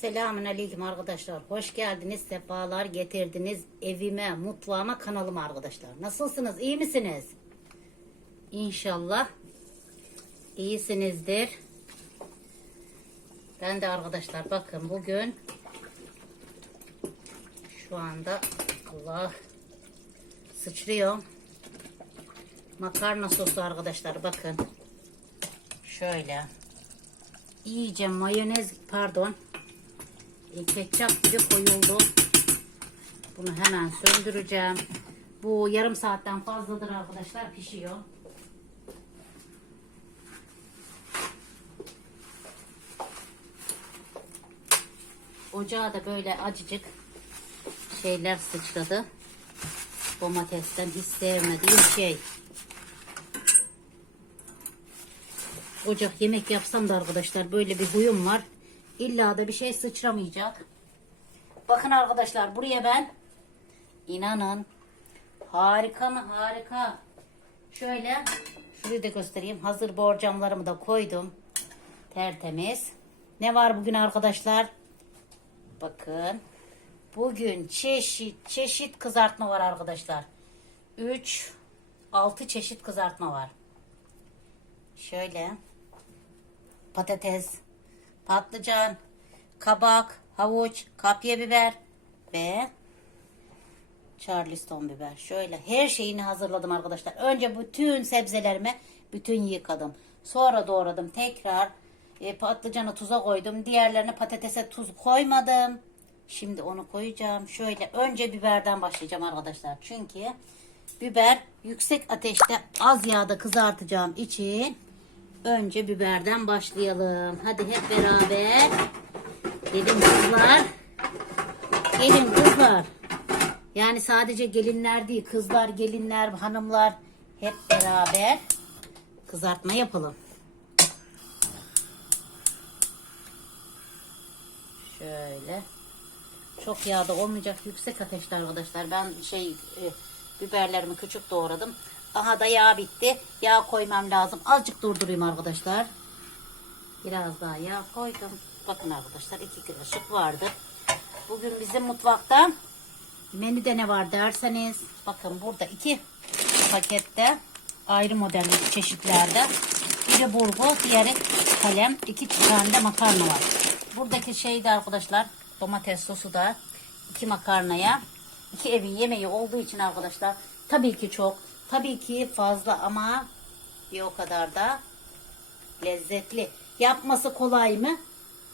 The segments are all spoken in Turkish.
Selamun aleyküm arkadaşlar. Hoş geldiniz. Sefalar getirdiniz evime, mutfağıma, kanalıma arkadaşlar. Nasılsınız? İyi misiniz? İnşallah iyisinizdir. Ben de arkadaşlar bakın bugün şu anda Allah sıçrıyor. Makarna sosu arkadaşlar bakın. Şöyle. İyice mayonez pardon. Ketçap gibi koyuldu. Bunu hemen söndüreceğim. Bu yarım saatten fazladır arkadaşlar pişiyor. Ocağa da böyle acıcık şeyler sıçradı. Domatesten hiç sevmediğim şey. Ocak yemek yapsam da arkadaşlar böyle bir huyum var. İlla da bir şey sıçramayacak. Bakın arkadaşlar buraya ben inanın harika mı harika. Şöyle şurayı da göstereyim. Hazır borcamlarımı da koydum. Tertemiz. Ne var bugün arkadaşlar? Bakın. Bugün çeşit çeşit kızartma var arkadaşlar. 3 6 çeşit kızartma var. Şöyle patates, patlıcan, kabak, havuç, kapya biber ve charleston biber. Şöyle her şeyini hazırladım arkadaşlar. Önce bütün sebzelerimi bütün yıkadım. Sonra doğradım. Tekrar e, patlıcanı tuza koydum. Diğerlerine patatese tuz koymadım. Şimdi onu koyacağım. Şöyle önce biberden başlayacağım arkadaşlar. Çünkü biber yüksek ateşte az yağda kızartacağım için önce biberden başlayalım. Hadi hep beraber. Gelin kızlar. Gelin kızlar. Yani sadece gelinler değil, kızlar, gelinler, hanımlar hep beraber kızartma yapalım. Şöyle. Çok yağda olmayacak yüksek ateşte arkadaşlar. Ben şey e, biberlerimi küçük doğradım. Aha da yağ bitti. Yağ koymam lazım. Azıcık durdurayım arkadaşlar. Biraz daha yağ koydum. Bakın arkadaşlar iki kaşık vardı. Bugün bizim mutfakta menüde ne var derseniz bakın burada iki pakette ayrı modelli çeşitlerde biri burgu diğeri kalem iki tane de makarna var. Buradaki şey de arkadaşlar domates sosu da iki makarnaya iki evin yemeği olduğu için arkadaşlar tabii ki çok tabii ki fazla ama bir o kadar da lezzetli. Yapması kolay mı?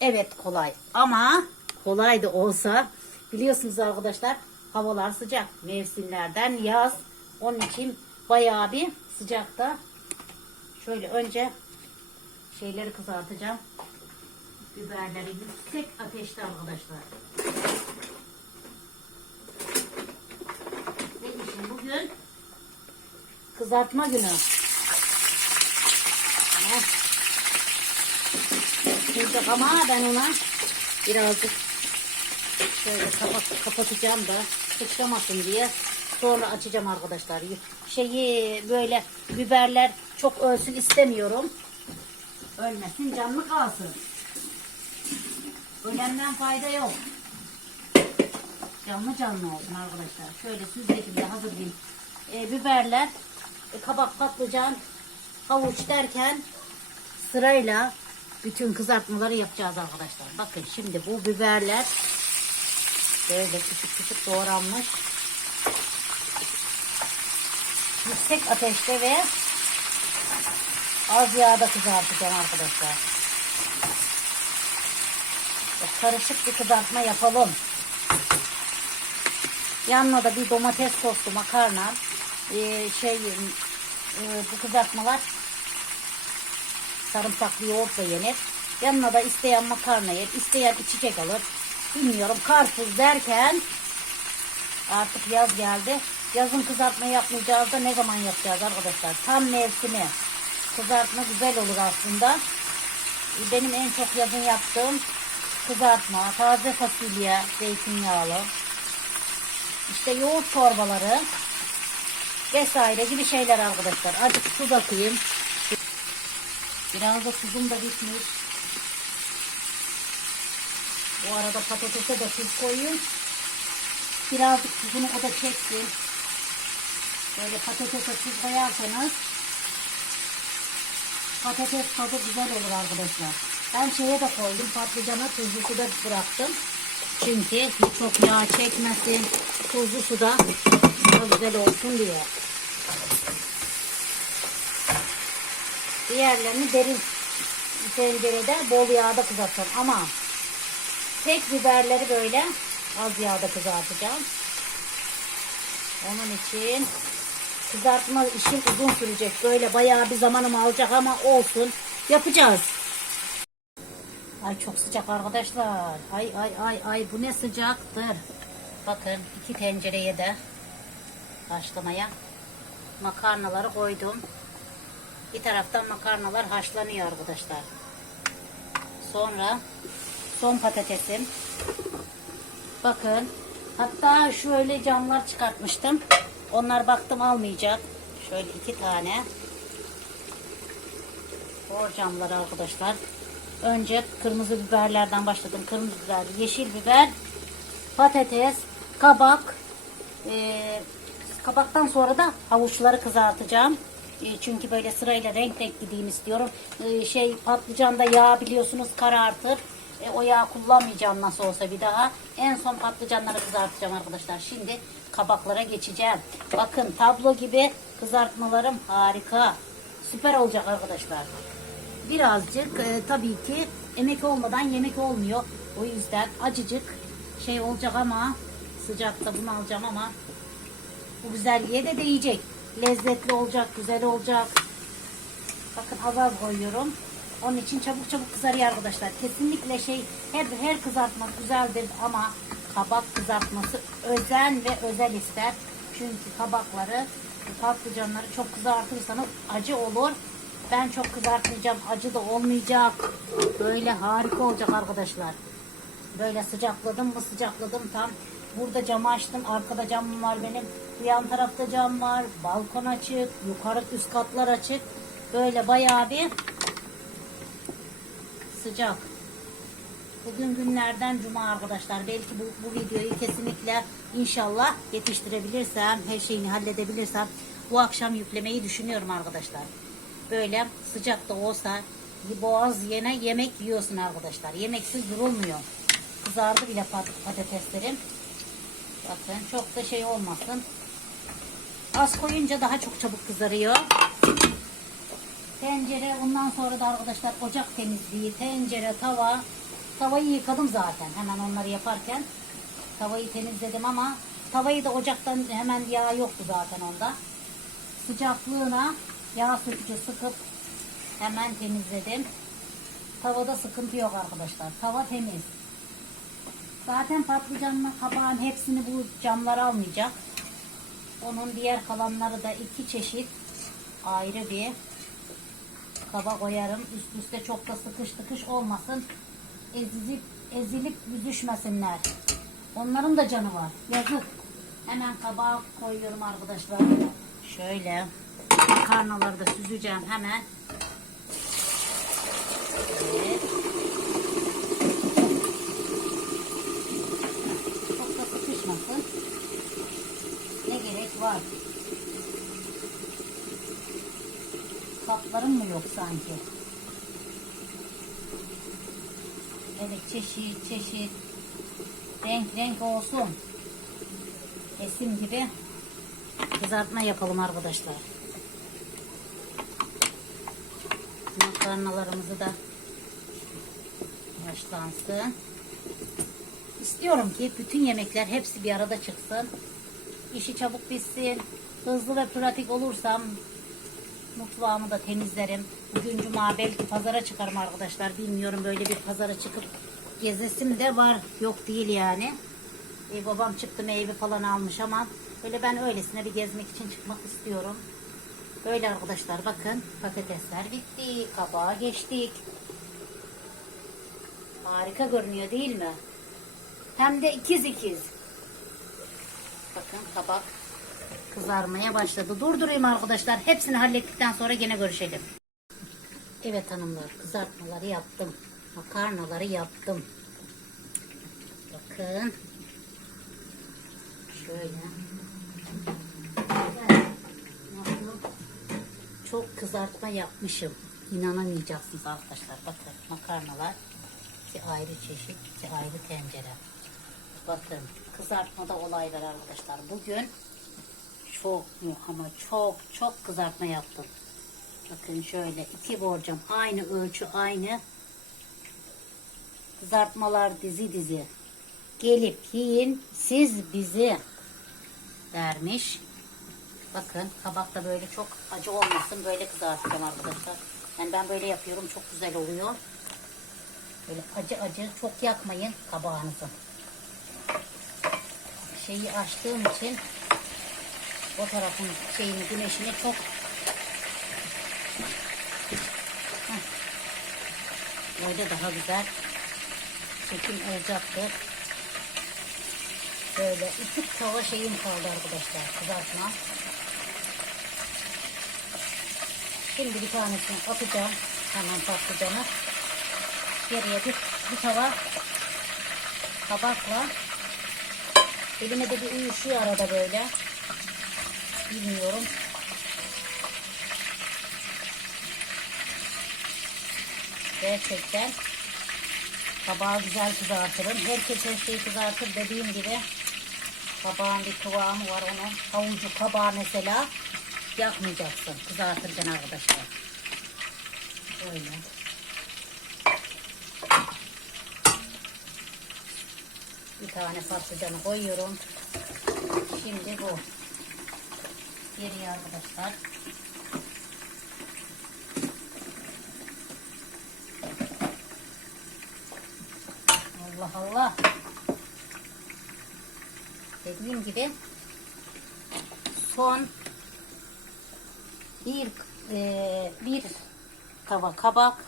Evet kolay. Ama kolay da olsa biliyorsunuz arkadaşlar havalar sıcak. Mevsimlerden yaz. Onun için bayağı bir sıcakta. Şöyle önce şeyleri kızartacağım. Biberleri yüksek ateşte arkadaşlar. Benim için bugün kızartma günü. Sıcak ama ben ona birazcık şöyle kapat, kapatacağım da sıçramasın diye sonra açacağım arkadaşlar. Şeyi böyle biberler çok ölsün istemiyorum. Ölmesin canlı kalsın. Ölenden fayda yok. Canlı canlı olsun arkadaşlar. Şöyle süzgecimde hazırlayayım. E, biberler, e, kabak, patlıcan, havuç derken sırayla bütün kızartmaları yapacağız arkadaşlar. Bakın şimdi bu biberler böyle küçük küçük doğranmış. Yüksek ateşte ve az yağda kızartacağım arkadaşlar. Karışık bir kızartma yapalım. Yanına da bir domates soslu makarna. Ee, şey e, bu kızartmalar sarımsaklı yoğurtla yenir. Yanına da isteyen makarna yer, isteyen içecek alır. Bilmiyorum karpuz derken artık yaz geldi. Yazın kızartma yapmayacağız da ne zaman yapacağız arkadaşlar? Tam mevsimi. Kızartma güzel olur aslında. Benim en çok yazın yaptığım kızartma, taze fasulye, zeytinyağlı. İşte yoğurt çorbaları vesaire gibi şeyler arkadaşlar. Azıcık tuz atayım. Biraz da tuzum da bitmiş. Bu arada patatese de tuz koyun. Birazcık tuzunu o da çeksin. Böyle patatese tuz koyarsanız patates tadı güzel olur arkadaşlar. Ben şeye de koydum patlıcana tuzlu suda bıraktım. Çünkü çok yağ çekmesin. Tuzlu suda daha güzel olsun diye. Diğerlerini derin tencerede bol yağda kızartacağım ama tek biberleri böyle az yağda kızartacağım. Onun için kızartma işim uzun sürecek. Böyle bayağı bir zamanımı alacak ama olsun. Yapacağız. Ay çok sıcak arkadaşlar. Ay ay ay ay bu ne sıcaktır. Bakın iki tencereye de haşlamaya makarnaları koydum. Bir taraftan makarnalar haşlanıyor arkadaşlar. Sonra son patatesim. Bakın hatta şöyle camlar çıkartmıştım. Onlar baktım almayacak. Şöyle iki tane. Bor camları arkadaşlar. Önce kırmızı biberlerden başladım. Kırmızı biber, yeşil biber, patates, kabak. Ee, kabaktan sonra da havuçları kızartacağım. Ee, çünkü böyle sırayla renk renk gideyim istiyorum. Ee, şey patlıcanda yağ biliyorsunuz karartır. E, o yağ kullanmayacağım nasıl olsa bir daha. En son patlıcanları kızartacağım arkadaşlar. Şimdi kabaklara geçeceğim. Bakın tablo gibi kızartmalarım harika. Süper olacak arkadaşlar. Birazcık e, tabii ki emek olmadan yemek olmuyor. O yüzden acıcık şey olacak ama sıcakta bunu alacağım ama bu güzelliğe de değecek. Lezzetli olacak, güzel olacak. Bakın az koyuyorum. Onun için çabuk çabuk kızarıyor arkadaşlar. Kesinlikle şey her, her kızartma güzeldir ama kabak kızartması özen ve özel ister. Çünkü kabakları patlıcanları çok kızartırsanız acı olur. Ben çok kızartmayacağım. Acı da olmayacak. Böyle harika olacak arkadaşlar. Böyle sıcakladım mı sıcakladım tam. Burada camı açtım. Arkada camım var benim. Bu yan tarafta cam var. Balkon açık. Yukarı üst katlar açık. Böyle bayağı bir sıcak. Bugün günlerden cuma arkadaşlar. Belki bu, bu videoyu kesinlikle inşallah yetiştirebilirsem, her şeyini halledebilirsem bu akşam yüklemeyi düşünüyorum arkadaşlar. Böyle sıcak da olsa boğaz yene yemek yiyorsun arkadaşlar. Yemeksiz durulmuyor. Kızardı bile pat- patateslerim. Bakın çok da şey olmasın. Az koyunca daha çok çabuk kızarıyor. Tencere ondan sonra da arkadaşlar ocak temizliği, tencere, tava. Tavayı yıkadım zaten hemen onları yaparken. Tavayı temizledim ama tavayı da ocaktan hemen yağ yoktu zaten onda. Sıcaklığına yağ sökücü sıkıp hemen temizledim. Tavada sıkıntı yok arkadaşlar. Tava temiz. Zaten patlıcanla kabağın hepsini bu camlar almayacak. Onun diğer kalanları da iki çeşit ayrı bir kaba koyarım. Üst üste çok da sıkış tıkış olmasın. Ezilip, ezilip büzüşmesinler. Onların da canı var. Yazık. Hemen kabağa koyuyorum arkadaşlar. Şöyle makarnaları da süzeceğim hemen. Evet. Çok da sıkışmasın. Ne gerek var? Kaplarım mı yok sanki? Evet çeşit çeşit renk renk olsun. Resim gibi kızartma yapalım arkadaşlar. Makarnalarımızı da haşlansın. İstiyorum ki bütün yemekler hepsi bir arada çıksın. İşi çabuk bitsin. Hızlı ve pratik olursam mutfağımı da temizlerim. Bugün cuma belki pazara çıkarım arkadaşlar. Bilmiyorum böyle bir pazara çıkıp gezesim de var. Yok değil yani. E, babam çıktı meyve falan almış ama böyle ben öylesine bir gezmek için çıkmak istiyorum. Böyle arkadaşlar bakın patatesler bitti. Kabağa geçtik. Harika görünüyor değil mi? Hem de ikiz ikiz. Bakın kabak kızarmaya başladı. Durdurayım arkadaşlar. Hepsini hallettikten sonra gene görüşelim. Evet hanımlar kızartmaları yaptım. Makarnaları yaptım. Bakın. Şöyle. Çok kızartma yapmışım. İnanamayacaksınız arkadaşlar. Bakın makarnalar. İki ayrı çeşit, iki ayrı tencere. Bakın kızartmada olay var arkadaşlar. Bugün çok ama çok çok kızartma yaptım. Bakın şöyle iki borcam aynı ölçü aynı. Kızartmalar dizi dizi. Gelip yiyin siz bizi vermiş. Bakın kabak da böyle çok acı olmasın. Böyle kızartacağım arkadaşlar. Yani ben böyle yapıyorum. Çok güzel oluyor. Böyle acı acı çok yakmayın kabağınızı. Şeyi açtığım için o tarafın şeyini güneşini çok Heh. böyle daha güzel çekim olacaktır. Böyle iki tava şeyim kaldı arkadaşlar kızartma. Şimdi bir tanesini atacağım. Hemen patlıcanı. Geriye bir, bir tava kabakla. Elime de bir uyuşuyor arada böyle. Bilmiyorum. Gerçekten kabağı güzel kızartırım. Herkes her şeyi kızartır dediğim gibi. Kabağın bir kıvamı var onun. Havucu kabağı mesela yakmayacaksın. Kızartıracaksın arkadaşlar. Böyle. Bir tane patlıcanı koyuyorum. Şimdi bu. Geriye arkadaşlar. Allah Allah. Dediğim gibi son bir e, bir tava kabak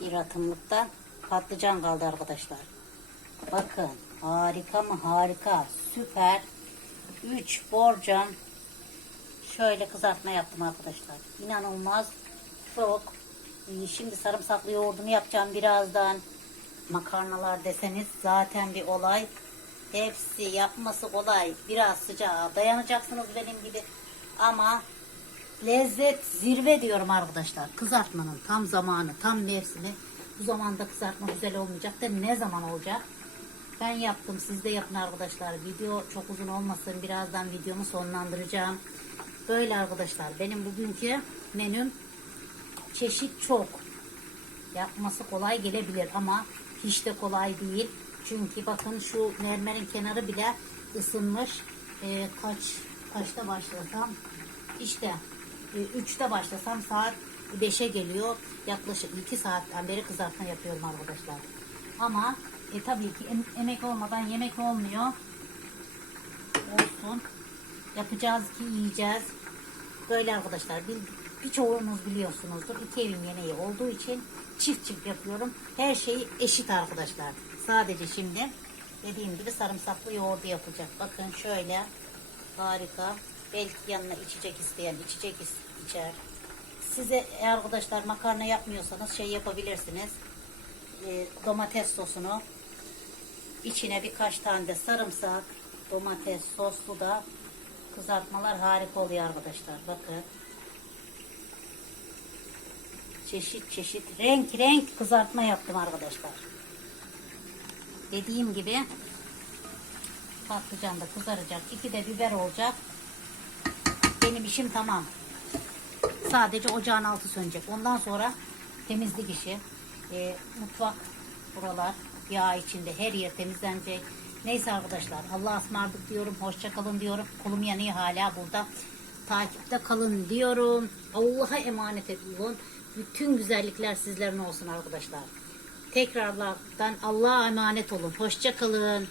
bir atımlıktan patlıcan kaldı arkadaşlar. Bakın harika mı harika süper 3 borcam şöyle kızartma yaptım arkadaşlar. İnanılmaz çok. Şimdi sarımsaklı yoğurdumu yapacağım birazdan. Makarnalar deseniz zaten bir olay. Hepsi yapması kolay. Biraz sıcağa dayanacaksınız benim gibi. Ama lezzet zirve diyorum arkadaşlar. Kızartmanın tam zamanı, tam mevsimi. Bu zamanda kızartma güzel olmayacak da ne zaman olacak? Ben yaptım. Siz de yapın arkadaşlar. Video çok uzun olmasın. Birazdan videomu sonlandıracağım. Böyle arkadaşlar. Benim bugünkü menüm çeşit çok. Yapması kolay gelebilir ama hiç de kolay değil. Çünkü bakın şu mermerin kenarı bile ısınmış. Ee, kaç kaçta başlasam işte e, 3'te başlasam saat 5'e geliyor. Yaklaşık 2 saatten beri kızartma yapıyorum arkadaşlar. Ama e, tabii ki em- emek olmadan yemek olmuyor. Olsun. Yapacağız ki yiyeceğiz. Böyle arkadaşlar bil, birçoğunuz biliyorsunuzdur. İki evin yemeği olduğu için çift çift yapıyorum. Her şey eşit arkadaşlar. Sadece şimdi dediğim gibi sarımsaklı yoğurdu yapacak. Bakın şöyle harika. Belki yanına içecek isteyen içecek içer. Size arkadaşlar makarna yapmıyorsanız şey yapabilirsiniz. E, domates sosunu içine birkaç tane de sarımsak, domates soslu da kızartmalar harika oluyor arkadaşlar. Bakın. Çeşit çeşit renk renk kızartma yaptım arkadaşlar. Dediğim gibi patlıcan da kızaracak. İki de biber olacak. Benim işim tamam. Sadece ocağın altı sönecek. Ondan sonra temizlik işi. e, mutfak buralar yağ içinde her yer temizlenecek. Neyse arkadaşlar Allah'a ısmarladık diyorum. Hoşça kalın diyorum. Kolum yanıyor hala burada. Takipte kalın diyorum. Allah'a emanet edin. Bütün güzellikler sizlerin olsun arkadaşlar. Tekrardan Allah'a emanet olun. Hoşça kalın.